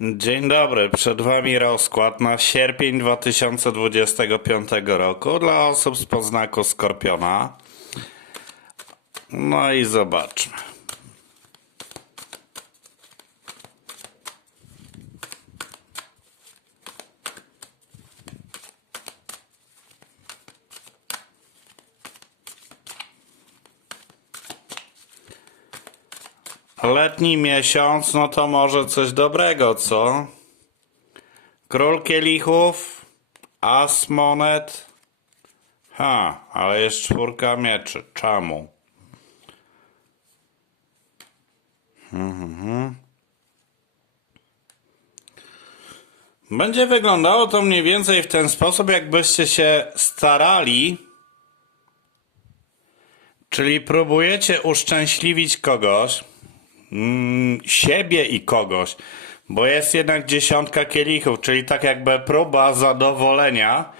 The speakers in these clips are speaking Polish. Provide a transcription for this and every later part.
Dzień dobry, przed Wami rozkład na sierpień 2025 roku dla osób z podznaku Skorpiona. No i zobaczmy. Letni miesiąc, no to może coś dobrego, co? Król kielichów, as monet. Ha, ale jest czwórka mieczy. Czemu? Będzie wyglądało to mniej więcej w ten sposób, jakbyście się starali, czyli próbujecie uszczęśliwić kogoś, mm, siebie i kogoś, bo jest jednak dziesiątka kielichów, czyli tak jakby próba zadowolenia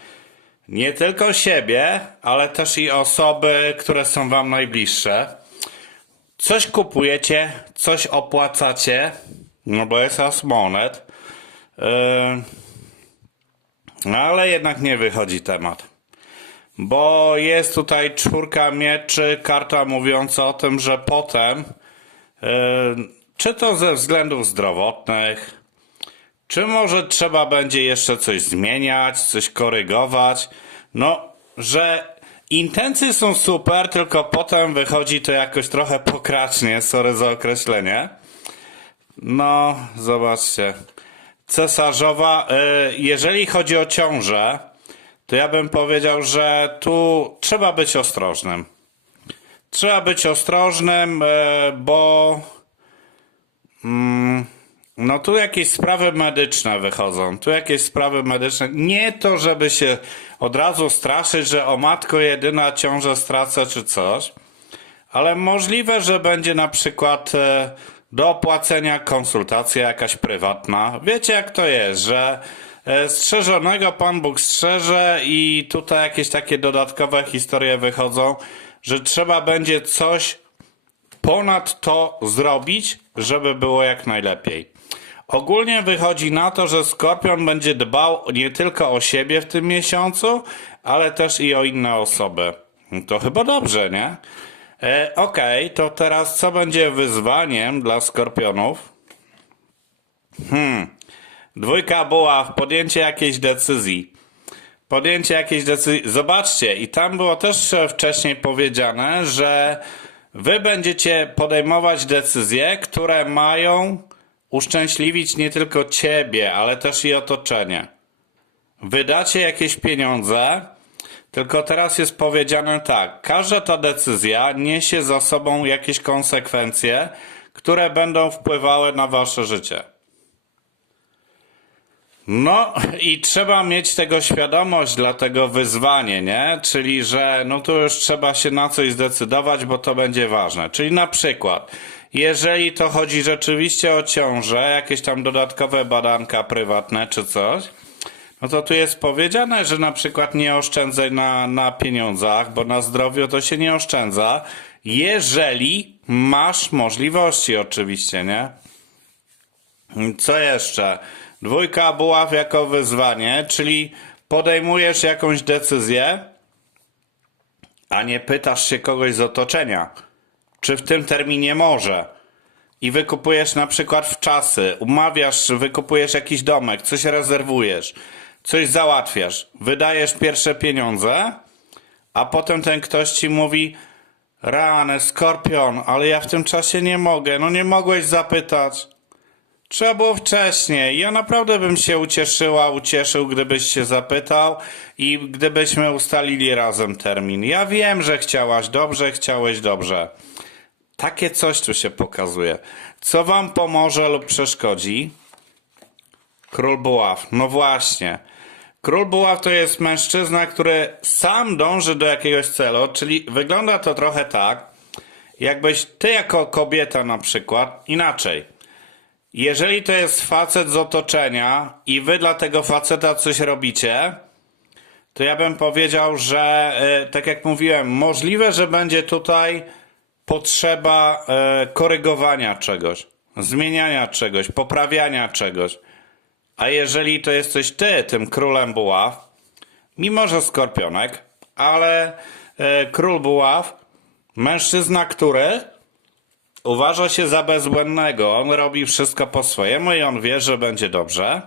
nie tylko siebie, ale też i osoby, które są wam najbliższe. Coś kupujecie, coś opłacacie, no bo jest as monet, yy, ale jednak nie wychodzi temat. Bo jest tutaj czwórka mieczy, karta mówiąca o tym, że potem Czy to ze względów zdrowotnych, czy może trzeba będzie jeszcze coś zmieniać, coś korygować? No, że intencje są super, tylko potem wychodzi to jakoś trochę pokracznie, sorry za określenie. No, zobaczcie. Cesarzowa, yy, jeżeli chodzi o ciążę, to ja bym powiedział, że tu trzeba być ostrożnym. Trzeba być ostrożnym, e, bo mm, no tu jakieś sprawy medyczne wychodzą. Tu jakieś sprawy medyczne. Nie to, żeby się od razu straszyć, że o matko jedyna ciążę stracę czy coś, ale możliwe, że będzie na przykład e, do opłacenia konsultacja jakaś prywatna. Wiecie jak to jest, że e, strzeżonego Pan Bóg strzeże i tutaj jakieś takie dodatkowe historie wychodzą, że trzeba będzie coś ponad to zrobić, żeby było jak najlepiej. Ogólnie wychodzi na to, że Skorpion będzie dbał nie tylko o siebie w tym miesiącu, ale też i o inne osoby. To chyba dobrze, nie? E, Okej, okay, to teraz co będzie wyzwaniem dla Skorpionów? Hmm. Dwójka buław, podjęcie jakiejś decyzji podjęcie jakiejś decyzji. Zobaczcie, i tam było też wcześniej powiedziane, że wy będziecie podejmować decyzje, które mają uszczęśliwić nie tylko ciebie, ale też i otoczenie. Wydacie jakieś pieniądze, tylko teraz jest powiedziane tak: każda ta decyzja niesie za sobą jakieś konsekwencje, które będą wpływały na wasze życie. No i trzeba mieć tego świadomość dla tego wyzwanie, nie? Czyli, że no to już trzeba się na coś zdecydować, bo to będzie ważne. Czyli na przykład, jeżeli to chodzi rzeczywiście o ciążę, jakieś tam dodatkowe badanka prywatne czy coś, no to tu jest powiedziane, że na przykład nie oszczędzaj na, na pieniądzach, bo na zdrowiu to się nie oszczędza, jeżeli masz możliwości oczywiście, nie? Co jeszcze? Dwójka buław jako wyzwanie, czyli podejmujesz jakąś decyzję, a nie pytasz się kogoś z otoczenia, czy w tym terminie może. I wykupujesz na przykład w czasy, umawiasz, wykupujesz jakiś domek, coś rezerwujesz, coś załatwiasz, wydajesz pierwsze pieniądze, a potem ten ktoś ci mówi: Rany, skorpion, ale ja w tym czasie nie mogę. No nie mogłeś zapytać. Trzeba było wcześniej. Ja naprawdę bym się ucieszyła, ucieszył, gdybyś się zapytał i gdybyśmy ustalili razem termin. Ja wiem, że chciałaś dobrze, chciałeś dobrze. Takie coś tu się pokazuje. Co wam pomoże lub przeszkodzi? Król Buław. No właśnie. Król Buław to jest mężczyzna, który sam dąży do jakiegoś celu, czyli wygląda to trochę tak, jakbyś ty jako kobieta na przykład, inaczej jeżeli to jest facet z otoczenia i wy dla tego faceta coś robicie, to ja bym powiedział, że e, tak jak mówiłem, możliwe, że będzie tutaj potrzeba e, korygowania czegoś, zmieniania czegoś, poprawiania czegoś. A jeżeli to jesteś ty, tym królem buław, mimo że skorpionek, ale e, król buław, mężczyzna, który uważa się za bezbłędnego, on robi wszystko po swojemu i on wie, że będzie dobrze,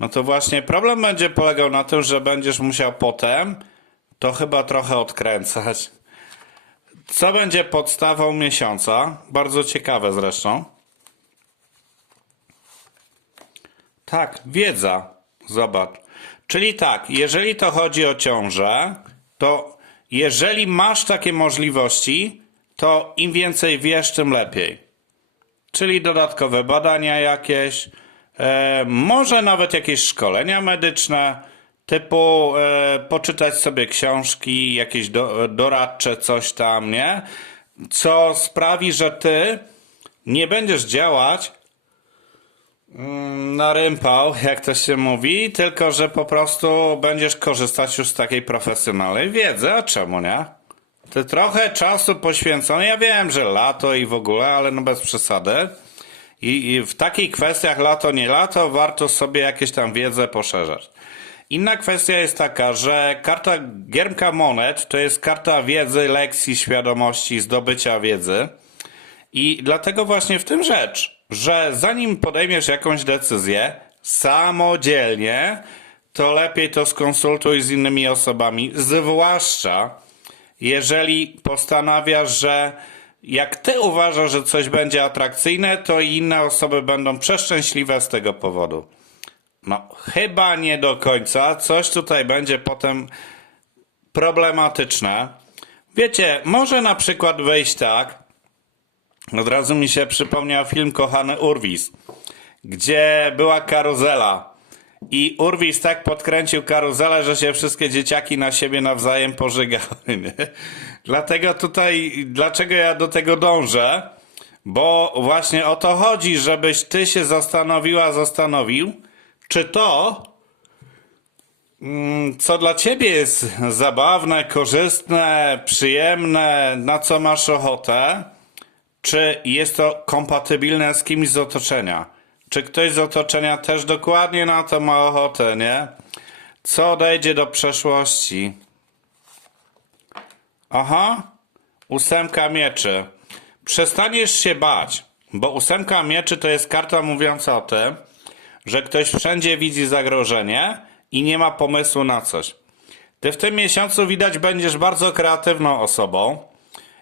no to właśnie problem będzie polegał na tym, że będziesz musiał potem to chyba trochę odkręcać. Co będzie podstawą miesiąca? Bardzo ciekawe zresztą. Tak, wiedza. Zobacz. Czyli tak, jeżeli to chodzi o ciążę, to jeżeli masz takie możliwości, to im więcej wiesz, tym lepiej. Czyli dodatkowe badania jakieś, e, może nawet jakieś szkolenia medyczne, typu e, poczytać sobie książki, jakieś do, doradcze, coś tam, nie? Co sprawi, że ty nie będziesz działać mm, na rympał, jak to się mówi, tylko że po prostu będziesz korzystać już z takiej profesjonalnej wiedzy, a czemu nie? Ty trochę czasu poświęcony, ja wiem, że lato i w ogóle, ale no bez przesady. I, I w takich kwestiach lato, nie lato, warto sobie jakieś tam wiedzę poszerzać. Inna kwestia jest taka, że karta giermka monet to jest karta wiedzy, lekcji, świadomości, zdobycia wiedzy. I dlatego właśnie w tym rzecz, że zanim podejmiesz jakąś decyzję samodzielnie, to lepiej to skonsultuj z innymi osobami, zwłaszcza jeżeli postanawiasz, że jak ty uważasz, że coś będzie atrakcyjne, to inne osoby będą przeszczęśliwe z tego powodu. No, chyba nie do końca. Coś tutaj będzie potem problematyczne. Wiecie, może na przykład wejść tak. Od razu mi się przypomniał film Kochany Urwis, gdzie była karuzela. I Urwis tak podkręcił karuzelę, że się wszystkie dzieciaki na siebie nawzajem pożygały. Nie? Dlatego tutaj, dlaczego ja do tego dążę? Bo właśnie o to chodzi, żebyś ty się zastanowiła, zastanowił, czy to, mm, co dla ciebie jest zabawne, korzystne, przyjemne, na co masz ochotę, czy jest to kompatybilne z kimś z otoczenia? Czy ktoś z otoczenia też dokładnie na to ma ochotę, nie? Co odejdzie do przeszłości? Aha, ósemka mieczy. Przestaniesz się bać, bo ósemka mieczy to jest karta mówiąca o tym, że ktoś wszędzie widzi zagrożenie i nie ma pomysłu na coś. Ty w tym miesiącu widać będziesz bardzo kreatywną osobą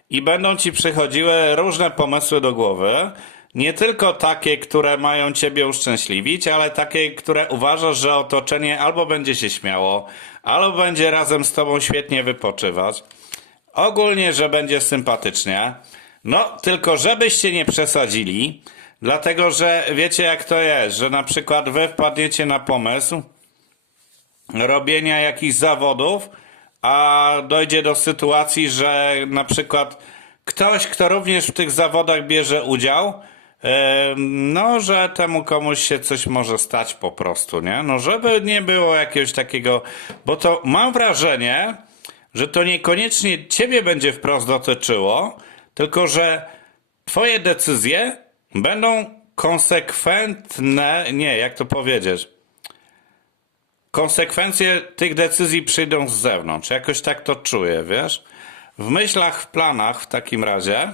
i będą ci przychodziły różne pomysły do głowy. Nie tylko takie, które mają ciebie uszczęśliwić, ale takie, które uważasz, że otoczenie albo będzie się śmiało, albo będzie razem z tobą świetnie wypoczywać. Ogólnie, że będzie sympatycznie. No, tylko żebyście nie przesadzili, dlatego że wiecie jak to jest, że na przykład wy wpadniecie na pomysł robienia jakichś zawodów, a dojdzie do sytuacji, że na przykład ktoś, kto również w tych zawodach bierze udział, no, że temu komuś się coś może stać po prostu, nie? No, żeby nie było jakiegoś takiego, bo to mam wrażenie, że to niekoniecznie ciebie będzie wprost dotyczyło, tylko że twoje decyzje będą konsekwentne, nie, jak to powiedzieć? Konsekwencje tych decyzji przyjdą z zewnątrz. Jakoś tak to czuję, wiesz? W myślach, w planach w takim razie.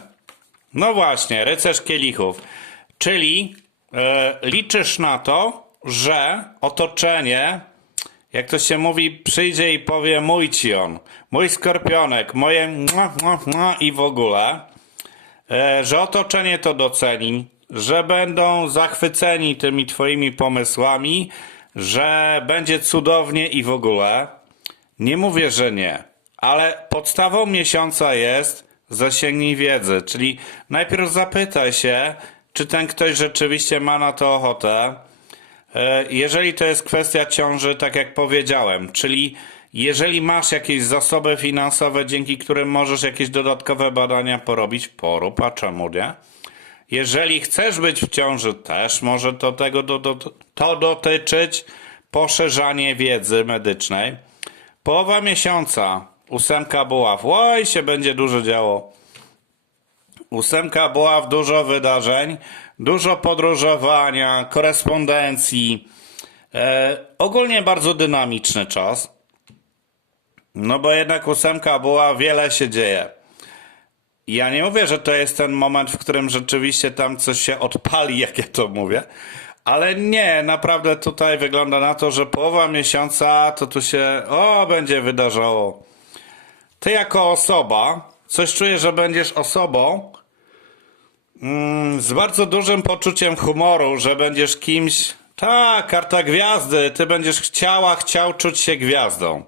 No właśnie, rycerz kielichów. Czyli e, liczysz na to, że otoczenie, jak to się mówi, przyjdzie i powie mój ci on, mój skorpionek, moje mua, mua, mua i w ogóle, e, że otoczenie to doceni, że będą zachwyceni tymi twoimi pomysłami, że będzie cudownie i w ogóle. Nie mówię, że nie, ale podstawą miesiąca jest zasięgnij wiedzy, czyli najpierw zapytaj się, czy ten ktoś rzeczywiście ma na to ochotę. E, Jeżeli to jest kwestia ciąży, tak jak powiedziałem, czyli jeżeli masz jakieś zasoby finansowe, dzięki którym możesz jakieś dodatkowe badania porobić, porób, a czemu nie? Jeżeli chcesz być w ciąży, też może to tego do, do, to dotyczyć poszerzanie wiedzy medycznej. Połowa miesiąca, ósemka buław, oj się będzie dużo działo. Ósemka buław, dużo wydarzeń, dużo podróżowania, korespondencji, E, ogólnie bardzo dynamiczny czas. No bo jednak ósemka była, wiele się dzieje. Ja nie mówię, że to jest ten moment, w którym rzeczywiście tam coś się odpali, jak ja to mówię. Ale nie, naprawdę tutaj wygląda na to, że połowa miesiąca to tu się, o, będzie wydarzało. Ty jako osoba, coś czuję, że będziesz osobą mm, z bardzo dużym poczuciem humoru, że będziesz kimś, tak, karta gwiazdy, ty będziesz chciała, chciał czuć się gwiazdą.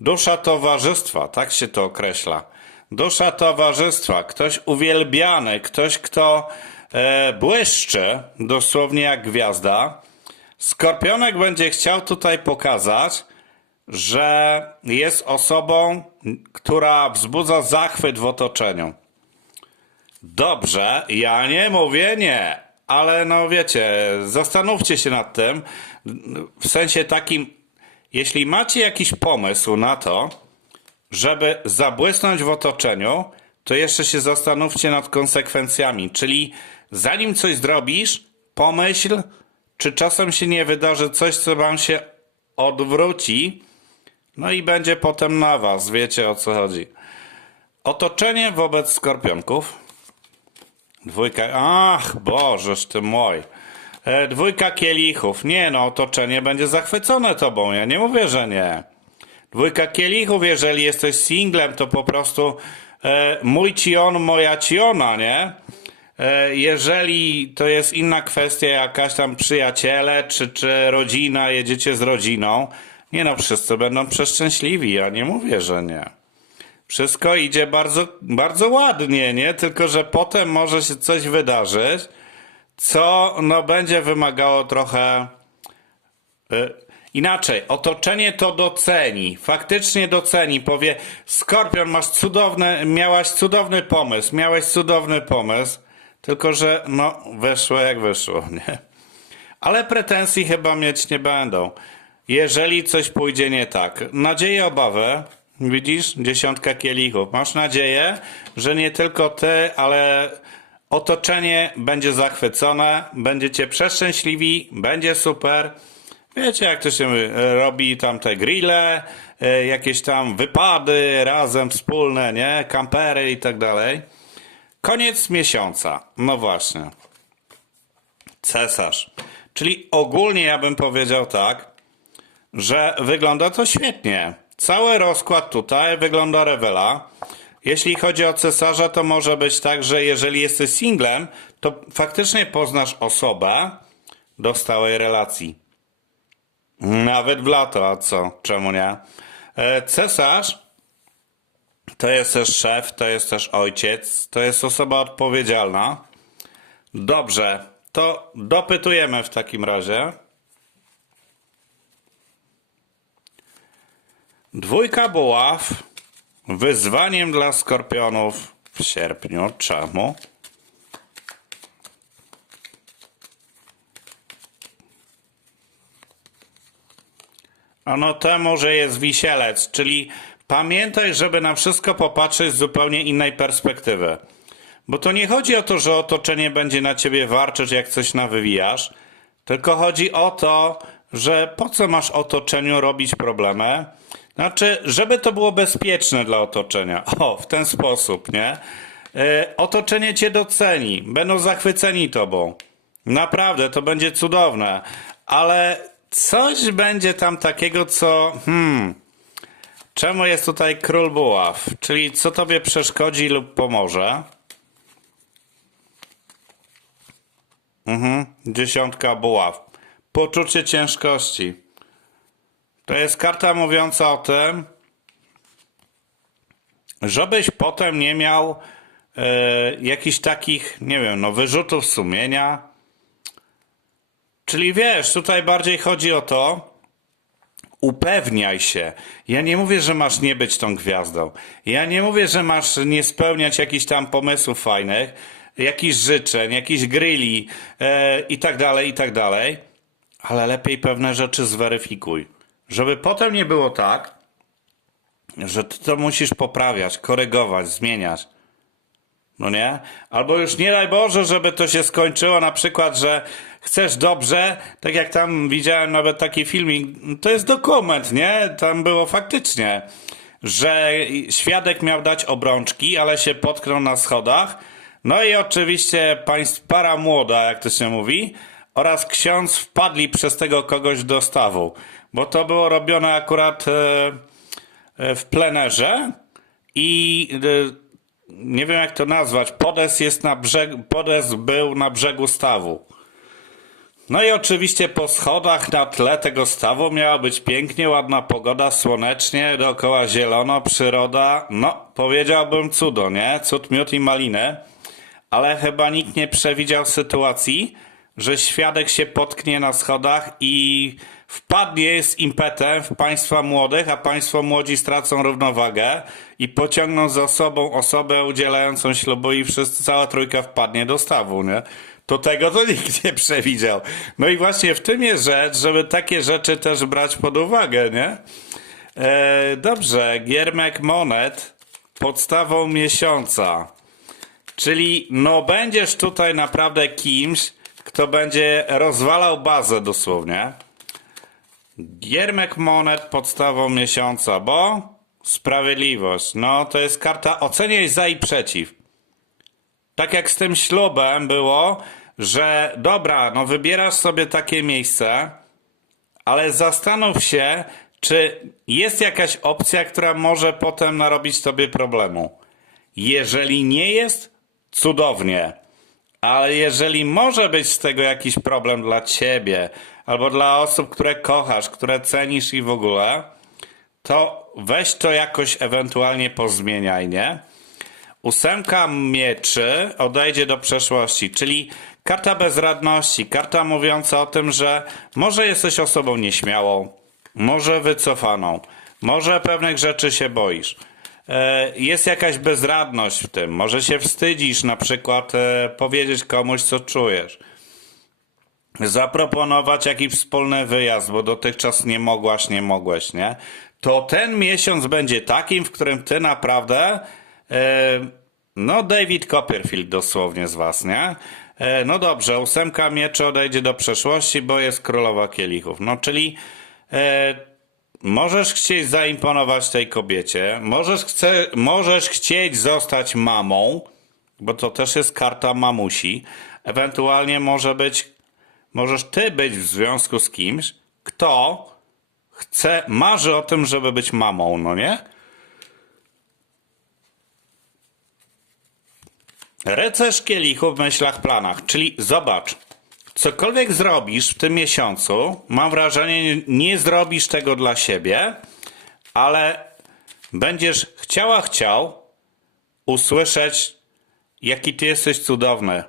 Dusza towarzystwa, tak się to określa. Dusza towarzystwa, ktoś uwielbiany, ktoś, kto e, błyszczy, dosłownie jak gwiazda. Skorpionek będzie chciał tutaj pokazać, że jest osobą, która wzbudza zachwyt w otoczeniu. Dobrze, ja nie mówię nie, ale no wiecie, zastanówcie się nad tym. W sensie takim, jeśli macie jakiś pomysł na to, żeby zabłysnąć w otoczeniu, to jeszcze się zastanówcie nad konsekwencjami. Czyli zanim coś zrobisz, pomyśl, czy czasem się nie wydarzy coś, co wam się odwróci, no i będzie potem na was. Wiecie o co chodzi. Otoczenie wobec skorpionków. Dwójka. Ach, Bożeż ty mój. E, dwójka kielichów. Nie no, otoczenie będzie zachwycone tobą. Ja nie mówię, że nie. Dwójka kielichów, jeżeli jesteś singlem, to po prostu e, mój ci on, moja ci ona, nie? E, jeżeli to jest inna kwestia, jakaś tam przyjaciele, czy, czy rodzina, jedziecie z rodziną, nie no, wszyscy będą przeszczęśliwi, ja nie mówię, że nie. Wszystko idzie bardzo, bardzo ładnie, nie? Tylko, że potem może się coś wydarzyć, co no będzie wymagało trochę y, inaczej. Otoczenie to doceni, faktycznie doceni, powie Skorpion, masz cudowny, miałaś cudowny pomysł, miałeś cudowny pomysł, tylko, że no wyszło jak wyszło, nie? Ale pretensji chyba mieć nie będą. Jeżeli coś pójdzie nie tak. Nadzieję, obawy. Widzisz? Dziesiątka kielichów. Masz nadzieję, że nie tylko ty, ale otoczenie będzie zachwycone, będziecie przeszczęśliwi, będzie super. Wiecie, jak to się robi tam te grille, e, jakieś tam wypady razem wspólne, nie? Kampery i tak dalej. Koniec miesiąca. No właśnie. Cesarz. Czyli ogólnie ja bym powiedział tak, że wygląda to świetnie. Cały rozkład tutaj wygląda rewela. Jeśli chodzi o cesarza, to może być tak, że jeżeli jesteś singlem, to faktycznie poznasz osobę do stałej relacji. Nawet w lato, a co? Czemu nie? E, Cesarz to jest też szef, to jest też ojciec, to jest osoba odpowiedzialna. Dobrze, to dopytujemy w takim razie. Dwójka buław. Wyzwaniem dla skorpionów w sierpniu. Czemu? Ano temu, że jest wisielec, czyli pamiętaj, żeby na wszystko popatrzeć z zupełnie innej perspektywy. Bo to nie chodzi o to, że otoczenie będzie na ciebie warczeć, jak coś nawywijasz, tylko chodzi o to, że po co masz otoczeniu robić problemy? Znaczy, żeby to było bezpieczne dla otoczenia. O, w ten sposób, nie? E, otoczenie cię doceni, będą zachwyceni tobą. Naprawdę, to będzie cudowne. Ale coś będzie tam takiego, co. Hmm. Czemu jest tutaj król buław? Czyli co tobie przeszkodzi lub pomoże? Mhm. Dziesiątka buław. Poczucie ciężkości. To jest karta mówiąca o tym, żebyś potem nie miał e, jakichś takich, nie wiem, no wyrzutów sumienia. Czyli wiesz, tutaj bardziej chodzi o to, upewniaj się. Ja nie mówię, że masz nie być tą gwiazdą. Ja nie mówię, że masz nie spełniać jakichś tam pomysłów fajnych, jakichś życzeń, jakichś grilli e, i tak dalej, i tak dalej. Ale lepiej pewne rzeczy zweryfikuj. Żeby potem nie było tak, że ty to musisz poprawiać, korygować, zmieniać. No nie? Albo już nie daj Boże, żeby to się skończyło na przykład, że chcesz dobrze, tak jak tam widziałem nawet taki filmik, to jest dokument, nie? Tam było faktycznie, że świadek miał dać obrączki, ale się potknął na schodach. No i oczywiście państw para młoda, jak to się mówi, oraz ksiądz wpadli przez tego kogoś do stawu, bo to było robione akurat e, e, w plenerze i e, nie wiem jak to nazwać, podes jest na brzeg, podes był na brzegu stawu. No i oczywiście po schodach na tle tego stawu miała być pięknie, ładna pogoda, słonecznie, dookoła zielono, przyroda. No, powiedziałbym cudo, nie? Cud, miód i maliny. Ale chyba nikt nie przewidział sytuacji, że świadek się potknie na schodach i wpadnie z impetem w państwa młodych, a państwo młodzi stracą równowagę i pociągną za sobą osobę udzielającą ślubu i wszyscy, cała trójka wpadnie do stawu, nie? To tego to nikt nie przewidział. No i właśnie w tym jest rzecz, żeby takie rzeczy też brać pod uwagę, nie? E, dobrze, Giermek Monet podstawą miesiąca. Czyli no będziesz tutaj naprawdę kimś, kto będzie rozwalał bazę dosłownie. Giermek Monet podstawą miesiąca, bo sprawiedliwość. No to jest karta oceniaj za i przeciw. Tak jak z tym ślubem było, że dobra, no wybierasz sobie takie miejsce, ale zastanów się, czy jest jakaś opcja, która może potem narobić tobie problemu. Jeżeli nie jest, cudownie. Ale jeżeli może być z tego jakiś problem dla ciebie, albo dla osób, które kochasz, które cenisz i w ogóle, to weź to jakoś ewentualnie pozmieniaj, nie? Ósemka mieczy odejdzie do przeszłości, czyli karta bezradności, karta mówiąca o tym, że może jesteś osobą nieśmiałą, może wycofaną, może pewnych rzeczy się boisz. E, Jest jakaś bezradność w tym, może się wstydzisz na przykład e, powiedzieć komuś, co czujesz. Zaproponować jakiś wspólny wyjazd, bo dotychczas nie mogłaś, nie mogłeś, nie? To ten miesiąc będzie takim, w którym ty naprawdę E, No, David Copperfield dosłownie z was, nie? No dobrze, ósemka mieczy odejdzie do przeszłości, bo jest królowa kielichów. No, czyli możesz chcieć zaimponować tej kobiecie, możesz, chce, możesz chcieć zostać mamą, bo to też jest karta mamusi. Ewentualnie może być, możesz ty być w związku z kimś, kto chce, marzy o tym, żeby być mamą, no nie? Rycerz kielichu w myślach, planach. Czyli zobacz, cokolwiek zrobisz w tym miesiącu, mam wrażenie, nie- zrobisz tego dla siebie, ale będziesz chciała, chciał usłyszeć, jaki ty jesteś cudowny,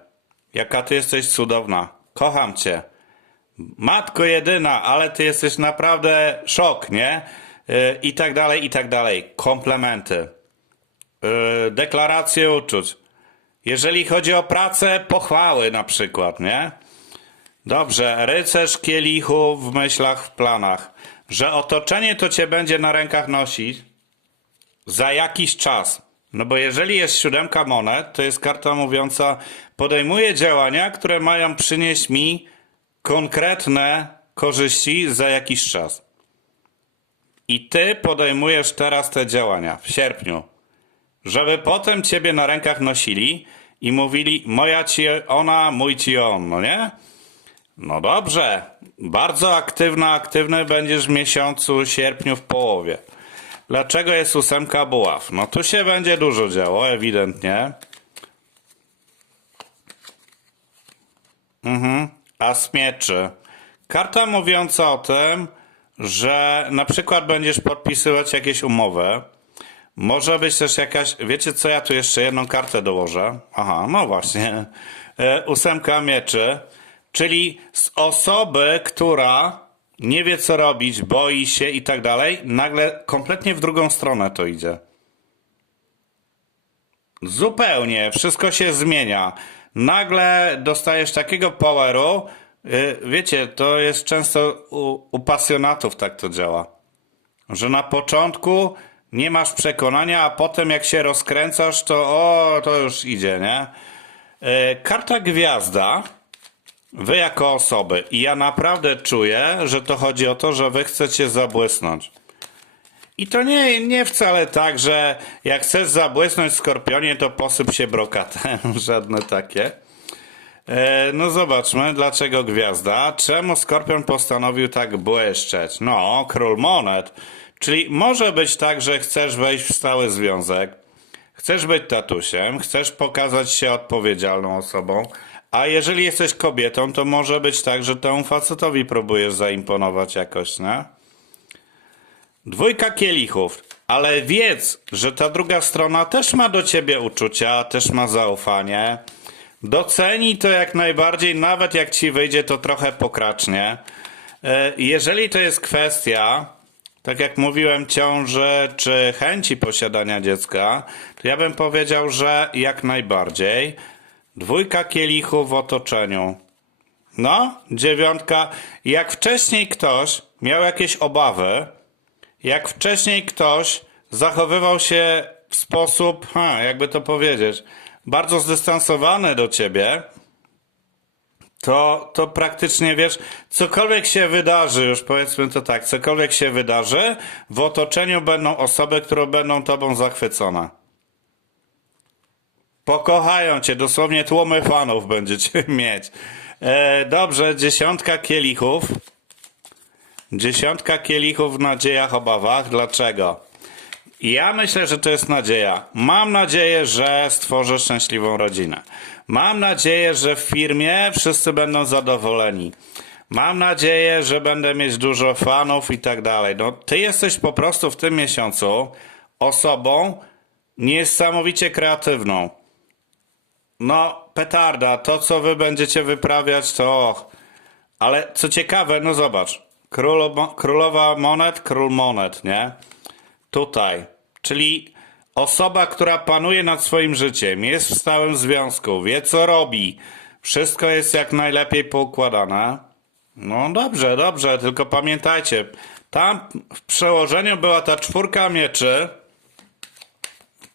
jaka ty jesteś cudowna. Kocham cię. Matko jedyna, ale ty jesteś naprawdę szok, nie? Yy, I tak dalej, i tak dalej. Komplementy. Yy, deklaracje uczuć. Jeżeli chodzi o pracę, pochwały na przykład, nie? Dobrze, rycerz kielichu w myślach, w planach. Że otoczenie to cię będzie na rękach nosić za jakiś czas. No bo jeżeli jest siódemka monet, to jest karta mówiąca podejmuję działania, które mają przynieść mi konkretne korzyści za jakiś czas. I ty podejmujesz teraz te działania w sierpniu żeby potem ciebie na rękach nosili i mówili moja ci ona, mój ci on, no nie? No dobrze, bardzo aktywna, aktywny będziesz w miesiącu sierpniu w połowie. Dlaczego jest ósemka buław? No tu się będzie dużo działo, ewidentnie. Mhm. As mieczy. Karta mówiąca o tym, że na przykład będziesz podpisywać jakieś umowy. Może być też jakaś. Wiecie co? Ja tu jeszcze jedną kartę dołożę. Aha, no właśnie. E, Ósemka mieczy, czyli z osoby, która nie wie co robić, boi się i tak dalej, nagle kompletnie w drugą stronę to idzie. Zupełnie, wszystko się zmienia. Nagle dostajesz takiego poweru. y, Wiecie, to jest często u, u pasjonatów tak to działa. Że na początku nie masz przekonania, a potem jak się rozkręcasz, to o, to już idzie, nie? E, Karta gwiazda, wy jako osoby, i ja naprawdę czuję, że to chodzi o to, że wy chcecie zabłysnąć. I to nie, nie wcale tak, że jak chcesz zabłysnąć skorpionie, to posyp się brokatem, żadne takie. E, no zobaczmy, dlaczego gwiazda. Czemu Skorpion postanowił tak błyszczeć? No, król monet. Czyli może być tak, że chcesz wejść w stały związek, chcesz być tatusiem, chcesz pokazać się odpowiedzialną osobą, a jeżeli jesteś kobietą, to może być tak, że temu facetowi próbujesz zaimponować jakoś, nie? Dwójka kielichów, ale wiedz, że ta druga strona też ma do ciebie uczucia, też ma zaufanie. Doceni to jak najbardziej, nawet jak ci wyjdzie to trochę pokracznie. E, Jeżeli to jest kwestia, tak jak mówiłem, ciąży czy chęci posiadania dziecka, to ja bym powiedział, że jak najbardziej. Dwójka kielichów w otoczeniu. No, dziewiątka. Jak wcześniej ktoś miał jakieś obawy, jak wcześniej ktoś zachowywał się w sposób, ha, jakby to powiedzieć, bardzo zdystansowany do ciebie, to, to praktycznie wiesz, cokolwiek się wydarzy, już powiedzmy to tak, cokolwiek się wydarzy, w otoczeniu będą osoby, które będą tobą zachwycone. Pokochają cię, dosłownie tłumy fanów będziecie mieć. E, dobrze, dziesiątka kielichów. Dziesiątka kielichów w nadziejach, obawach. Dlaczego? Ja myślę, że to jest nadzieja. Mam nadzieję, że stworzę szczęśliwą rodzinę. Mam nadzieję, że w firmie wszyscy będą zadowoleni. Mam nadzieję, że będę mieć dużo fanów i tak dalej. No, ty jesteś po prostu w tym miesiącu osobą niesamowicie kreatywną. No, petarda, to co wy będziecie wyprawiać, to. Ale co ciekawe, no zobacz. Królo, królowa monet, król monet, nie? Tutaj. Czyli osoba, która panuje nad swoim życiem, jest w stałym związku, wie co robi, wszystko jest jak najlepiej poukładane. No dobrze, dobrze, tylko pamiętajcie, tam w przełożeniu była ta czwórka mieczy,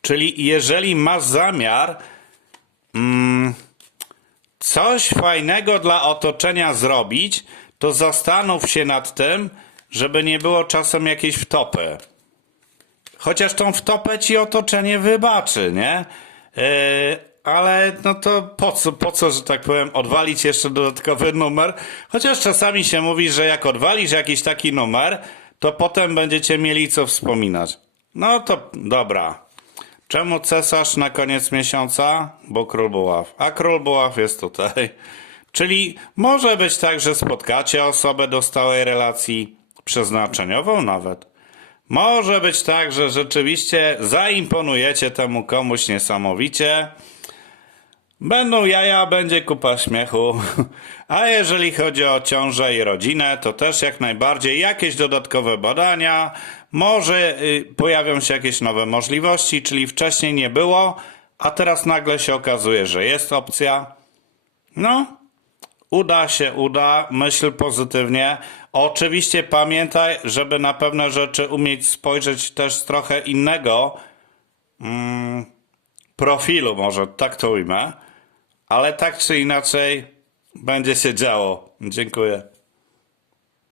czyli jeżeli masz zamiar coś fajnego dla otoczenia zrobić, to zastanów się nad tym, żeby nie było czasem jakiejś wtopy. Chociaż tą wtopę ci otoczenie wybaczy, nie? Yy, ale no to po co, po co, że tak powiem, odwalić jeszcze dodatkowy numer? Chociaż czasami się mówi, że jak odwalisz jakiś taki numer, to potem będziecie mieli co wspominać. No to dobra. Czemu cesarz na koniec miesiąca? Bo król buław. A król buław jest tutaj. Czyli może być tak, że spotkacie osobę do stałej relacji, przeznaczeniową nawet. Może być tak, że rzeczywiście zaimponujecie temu komuś niesamowicie. Będą jaja, będzie kupa śmiechu. A jeżeli chodzi o ciążę i rodzinę, to też jak najbardziej jakieś dodatkowe badania. Może y, pojawią się jakieś nowe możliwości, czyli wcześniej nie było, a teraz nagle się okazuje, że jest opcja. No, Uda się, uda, myśl pozytywnie. Oczywiście pamiętaj, żeby na pewne rzeczy umieć spojrzeć też z trochę innego mm, profilu, może tak to ujmę, ale tak czy inaczej będzie się działo. Dziękuję.